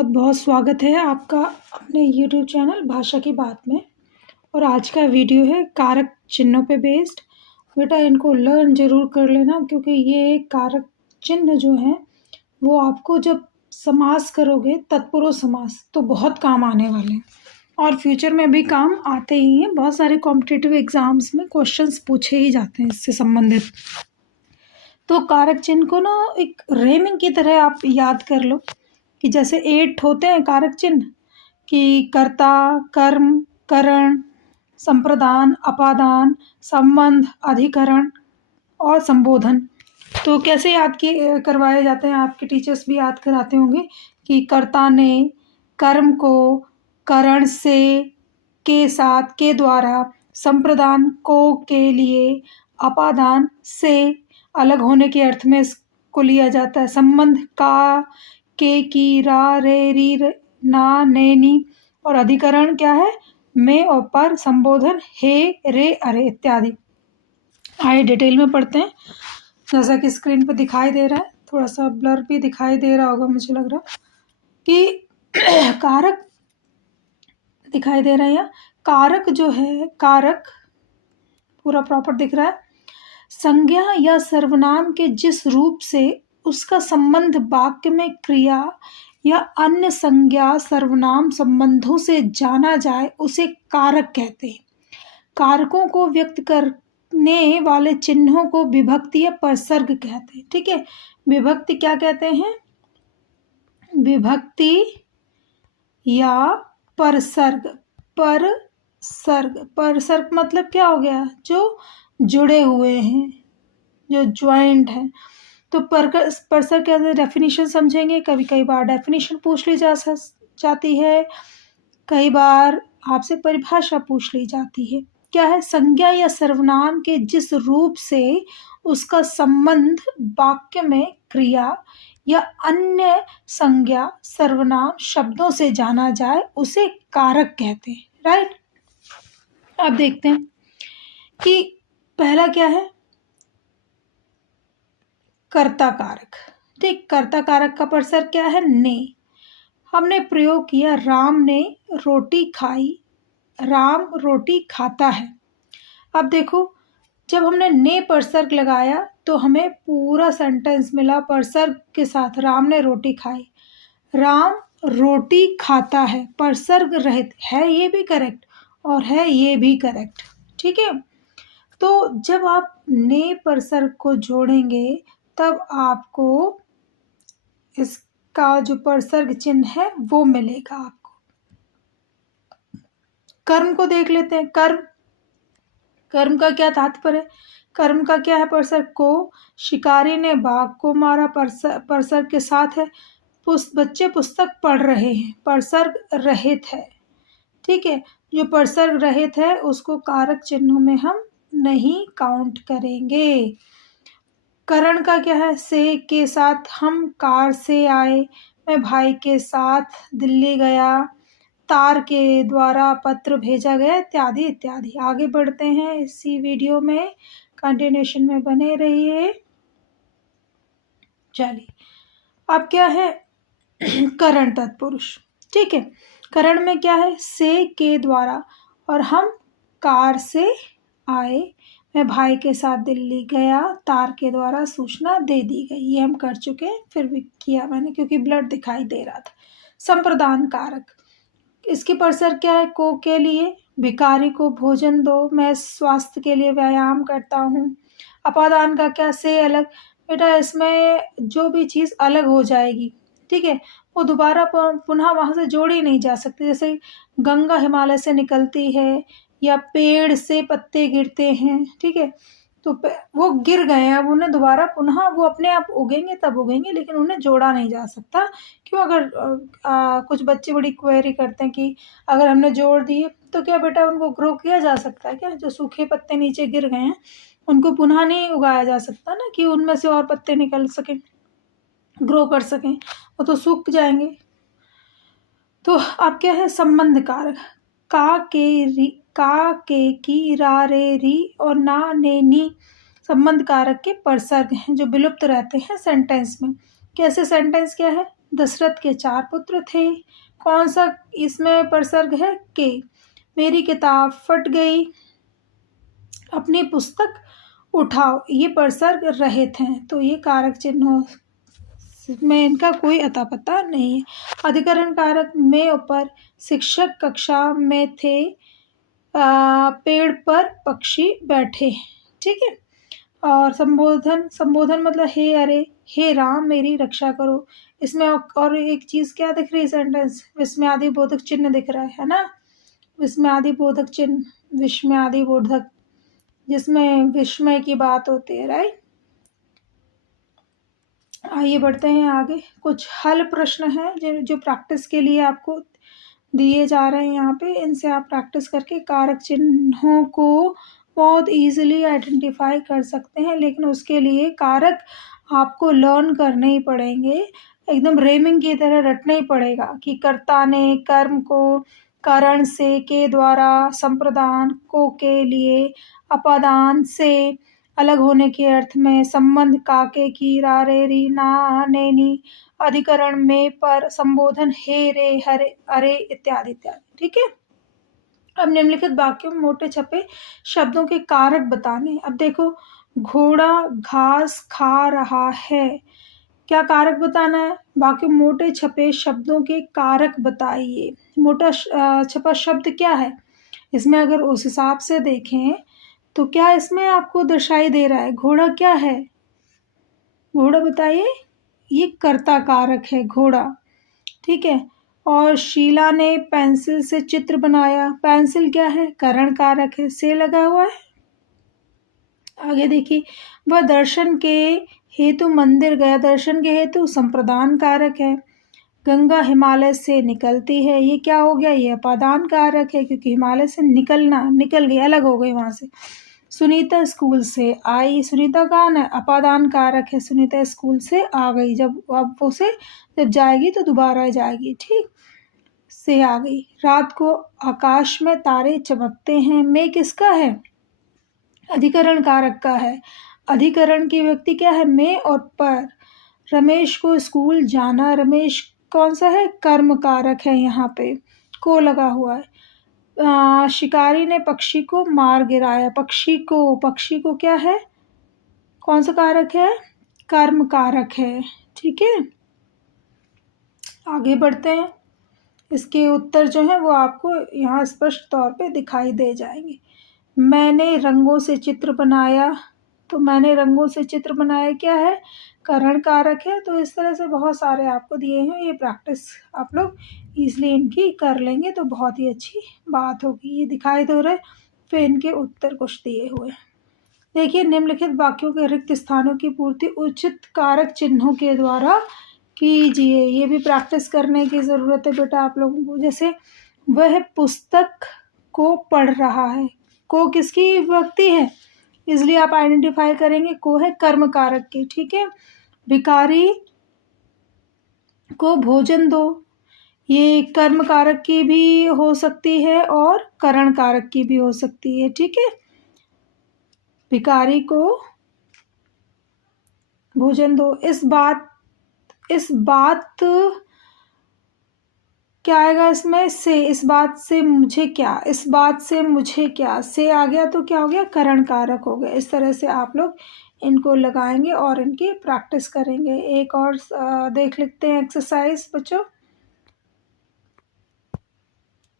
बहुत बहुत स्वागत है आपका अपने YouTube चैनल भाषा की बात में। और आज का वीडियो है कारक चिन्हों पे बेस्ड। बेटा इनको लर्न ज़रूर कर लेना, क्योंकि ये कारक चिन्ह जो हैं वो आपको जब समास करोगे तत्पुरुष समास तो बहुत काम आने वाले हैं और फ्यूचर में भी काम आते ही हैं। बहुत सारे कॉम्पिटिटिव एग्ज़ाम्स में क्वेश्चंस पूछे ही जाते हैं इससे संबंधित। तो कारक चिन्ह को ना एक रेमिंग की तरह आप याद कर लो कि जैसे 8 होते हैं कारक चिन्ह कि कर्ता, कर्म, करण, संप्रदान, अपादान, संबंध, अधिकरण और संबोधन। तो कैसे याद किए करवाए जाते हैं, आपके टीचर्स भी याद कराते होंगे कि कर्ता ने कर्म को करण से, के साथ, के द्वारा, संप्रदान को, के लिए, अपादान से अलग होने के अर्थ में इसको लिया जाता है। संबंध का, के, की, रा, रे, री, ना, ने, नी। और अधिकरण क्या है, में और पर। संबोधन हे, रे, अरे इत्यादि। आइए डिटेल में पढ़ते हैं। जैसा कि स्क्रीन पर दिखाई दे रहा है, थोड़ा सा ब्लर भी दिखाई दे रहा होगा, मुझे लग रहा कि कारक दिखाई दे रहा है। यहाँ कारक जो है, कारक पूरा प्रॉपर दिख रहा है। संज्ञा या सर्वनाम के जिस रूप से उसका संबंध वाक्य में क्रिया या अन्य संज्ञा सर्वनाम संबंधों से जाना जाए उसे कारक कहते हैं। कारकों को व्यक्त करने वाले चिन्हों को विभक्ति या परसर्ग कहते हैं। ठीक है, विभक्ति क्या कहते हैं, विभक्ति या परसर्ग। परसर्ग मतलब क्या हो गया, जो जुड़े हुए हैं, जो ज्वाइंट हैं। तो परसर्ग क्या है, डेफिनेशन समझेंगे। कई बार डेफिनेशन पूछ ली जाती है, कई बार आपसे परिभाषा पूछ ली जाती है। क्या है, संज्ञा या सर्वनाम के जिस रूप से उसका संबंध वाक्य में क्रिया या अन्य संज्ञा सर्वनाम शब्दों से जाना जाए उसे कारक कहते हैं। राइट, अब देखते हैं कि पहला क्या है, कर्ता कारक। ठीक, कर्ता कारक का परसर्ग क्या है, ने। हमने प्रयोग किया राम ने रोटी खाई, राम रोटी खाता है। अब देखो, जब हमने ने परसर्ग लगाया तो हमें पूरा सेंटेंस मिला परसर्ग के साथ। राम ने रोटी खाई, राम रोटी खाता है, परसर्ग रहित है, ये भी करेक्ट और है ये भी करेक्ट। ठीक है, तो जब आप ने परसर्ग को जोड़ेंगे तब आपको इसका जो परसर्ग चिन्ह है वो मिलेगा आपको। कर्म को देख लेते हैं। कर्म का क्या तात्पर्य है, कर्म का क्या है परसर्ग को, शिकारी ने बाघ को मारा, परसर्ग के साथ है। बच्चे पुस्तक पढ़ रहे हैं, परसर्ग रहित है। ठीक है, जो परसर्ग रहित है उसको कारक चिन्हों में हम नहीं काउंट करेंगे। करण का क्या है, से, के साथ। हम कार से आए, मैं भाई के साथ दिल्ली गया, तार के द्वारा पत्र भेजा गया, इत्यादि इत्यादि। आगे बढ़ते हैं इसी वीडियो में, कंटिन्यूशन में बने रहिए। चलिए, अब क्या है, करण तत्पुरुष। ठीक है, करण में क्या है, से, के द्वारा। और हम कार से आए, मैं भाई के साथ दिल्ली गया, तार के द्वारा सूचना दे दी गई। ये हम कर चुके हैं, फिर भी किया मैंने क्योंकि ब्लड दिखाई दे रहा था। संप्रदान कारक, इसकी परसर्ग क्या है, को, के लिए। भिखारी को भोजन दो, मैं स्वास्थ्य के लिए व्यायाम करता हूँ। अपादान का क्या, से अलग। बेटा इसमें जो भी चीज़ अलग हो जाएगी, ठीक है, वो दोबारा पुनः वहाँ से जोड़ी नहीं जा सकती। जैसे गंगा हिमालय से निकलती है या पेड़ से पत्ते गिरते हैं, ठीक है, तो वो गिर गए हैं, अब उन्हें दोबारा पुनः वो अपने आप उगेंगे तब उगेंगे, लेकिन उन्हें जोड़ा नहीं जा सकता। क्यों, अगर कुछ बच्चे बड़ी क्वेरी करते हैं कि अगर हमने जोड़ दिए तो क्या बेटा उनको ग्रो किया जा सकता है क्या, जो सूखे पत्ते नीचे गिर गए हैं उनको पुनः नहीं उगाया जा सकता ना, कि उनमें से और पत्ते निकल सकें, ग्रो कर सकें, वो तो सूख जाएंगे। तो अब क्या है, संबंध कारक। का, के, री, का, के, की, रा, रे, री और ना, ने, नी संबंध कारक के परसर्ग हैं जो विलुप्त रहते हैं सेंटेंस में। कैसे सेंटेंस क्या है, दशरथ के 4 पुत्र थे। कौन सा इसमें प्रसर्ग है? के। मेरी किताब फट गई, अपनी पुस्तक उठाओ, ये प्रसर्ग रहित हैं, तो ये कारक चिन्हों में इनका कोई अता पता नहीं है। अधिकरण कारक में ऊपर शिक्षक कक्षा में थे, पेड़ पर पक्षी बैठे, ठीक है। और संबोधन, संबोधन मतलब हे अरे, हे राम मेरी रक्षा करो। इसमें और एक चीज क्या दिख रही है? सेंटेंस विस्मयादि बोधक चिन्ह दिख रहा है ना, विस्मयादि बोधक चिन्ह, विस्मयादि बोधक, जिसमें विस्मय की बात होती है, राइट। आइए बढ़ते हैं आगे। कुछ हल प्रश्न हैं जो प्रैक्टिस के लिए आपको दिए जा रहे हैं यहाँ पे। इनसे आप प्रैक्टिस करके कारक चिन्हों को बहुत इजीली आइडेंटिफाई कर सकते हैं, लेकिन उसके लिए कारक आपको लर्न करने ही पड़ेंगे, एकदम रेमिंग की तरह रटना ही पड़ेगा कि कर्ता ने कर्म को कारण से, के द्वारा, संप्रदान को के लिए, अपादान से अलग होने के अर्थ में, संबंध काके की, रा रे री ना ने नी, अधिकरण में, पर, संबोधन हे रे हरे अरे इत्यादि इत्यादि, ठीक है। अब निम्नलिखित वाक्यों में मोटे छपे शब्दों के कारक बताने। अब देखो, घोड़ा घास खा रहा है, क्या कारक बताना है? वाक्य मोटे छपे शब्दों के कारक बताइए। मोटा छपा शब्द क्या है? इसमें अगर उस हिसाब से देखें तो क्या इसमें आपको दर्शाई दे रहा है? घोड़ा क्या है? घोड़ा बताइए, ये कर्ता कारक है घोड़ा, ठीक है। और शीला ने पेंसिल से चित्र बनाया, पेंसिल क्या है? करण कारक है, से लगा हुआ है। आगे देखिए, वह दर्शन के हेतु मंदिर गया, दर्शन के हेतु संप्रदान कारक है। गंगा हिमालय से निकलती है, ये क्या हो गया? ये अपादान कारक है, क्योंकि हिमालय से निकलना, निकल गई, अलग हो गई वहां से। सुनीता स्कूल से आई, सुनीता कौन है? अपादान कारक है, सुनीता स्कूल से आ गई, जब अब उसे जब जाएगी तो दोबारा जाएगी, ठीक, से आ गई। रात को आकाश में तारे चमकते हैं, में किसका है? अधिकरण कारक का है। अधिकरण की व्यक्ति क्या है? में और पर। रमेश को स्कूल जाना, रमेश कौन सा है? कर्म कारक है, यहाँ पे को लगा हुआ है। शिकारी ने पक्षी को मार गिराया, पक्षी को क्या है? कौन सा कारक है? कर्म कारक है, ठीक है। आगे बढ़ते हैं, इसके उत्तर जो है वो आपको यहाँ स्पष्ट तौर पे दिखाई दे जाएंगे। मैंने रंगों से चित्र बनाया, तो मैंने रंगों से चित्र बनाया क्या है? करण कारक है। तो इस तरह से बहुत सारे आपको दिए हैं, ये प्रैक्टिस आप लोग इजली इनकी कर लेंगे तो बहुत ही अच्छी बात होगी। ये दिखाई दे रहे, फिर इनके उत्तर कुछ दिए हुए। देखिए, निम्नलिखित वाक्यों के रिक्त स्थानों की पूर्ति उचित कारक चिन्हों के द्वारा कीजिए। ये भी प्रैक्टिस करने की ज़रूरत है बेटा आप लोगों को। जैसे, वह पुस्तक को पढ़ रहा है, को किसकी व्यक्ति है? इसलिए आप आइडेंटिफाई करेंगे, को है कर्म कारक की, ठीक है। भिखारी को भोजन दो, ये कर्म कारक की भी हो सकती है और करण कारक की भी हो सकती है, ठीक है। भिखारी को भोजन दो, इस बात क्या आएगा इसमें? से, इस बात से मुझे क्या, इस बात से मुझे क्या, से आ गया तो क्या हो गया? करण कारक हो गया। इस तरह से आप लोग इनको लगाएंगे और इनकी प्रैक्टिस करेंगे। एक और देख लेते हैं एक्सरसाइज बच्चों।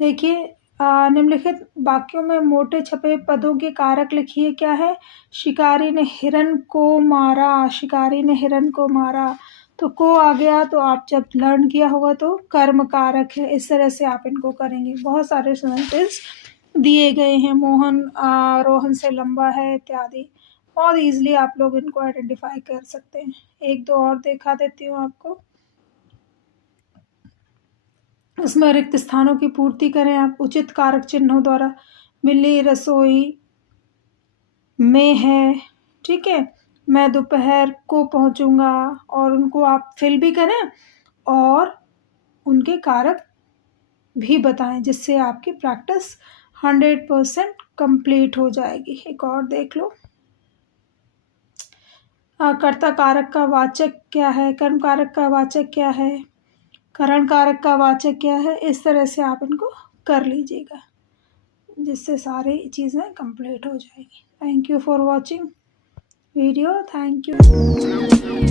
देखिए, निम्नलिखित वाक्यों में मोटे छपे पदों के कारक लिखिए। क्या है? शिकारी ने हिरन को मारा, शिकारी ने हिरन को मारा, तो को आ गया, तो आप जब लर्न किया होगा तो कर्म कारक है। इस तरह से आप इनको करेंगे। बहुत सारे सेंटेंस दिए गए हैं, मोहन रोहन से लंबा है इत्यादि। बहुत ईजिली आप लोग इनको आइडेंटिफाई कर सकते हैं। एक दो और दिखा देती हूँ आपको। इसमें रिक्त स्थानों की पूर्ति करें आप उचित कारक चिन्हों द्वारा। बिल्ली रसोई में है, ठीक है। मैं दोपहर को पहुंचूंगा, और उनको आप फिल भी करें और उनके कारक भी बताएं, जिससे आपकी प्रैक्टिस 100% कंप्लीट हो जाएगी। एक और देख लो, कर्ता कारक का वाचक क्या है? कर्म कारक का वाचक क्या है? करण कारक का वाचक क्या है, इस तरह से आप इनको कर लीजिएगा, जिससे सारी चीज़ें कंप्लीट हो जाएगी। Thank you for watching video. Thank you.